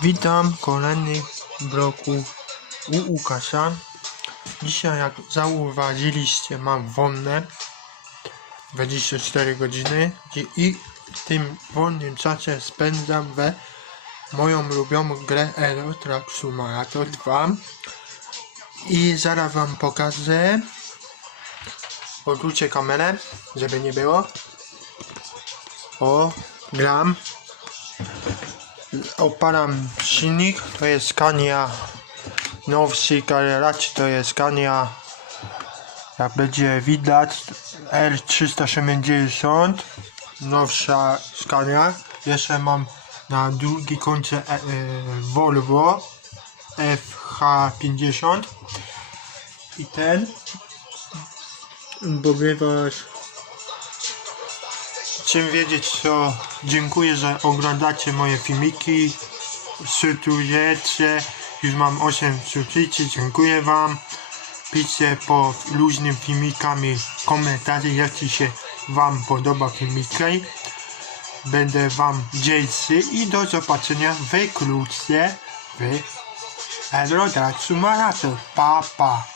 Witam kolejnych bloku u Łukasza. Dzisiaj jak zauważyliście mam wolne 24 godziny. I- w tym wolnym czasie spędzam we moją ulubioną grę Euro Truck Simulator 2 i zaraz wam pokażę. Odwrócę kamerę żeby nie było. O gram opalam silnik, to jest Scania nowszy kareraci, to jest Scania jak będzie widać R370 nowsza Scania. Jeszcze mam na drugi końcu e, e, Volvo FH50 i ten ponieważ Czym wiedzieć, to dziękuję, że oglądacie moje filmiki, subskrybujecie, już mam 8 subskrypcji, dziękuję wam. Piszcie po luźnym filmikami komentarze, jeśli się wam podoba filmiki. Będę wam dzielcy i do zobaczenia wkrótce w Aerodax Marathon. Pa, pa.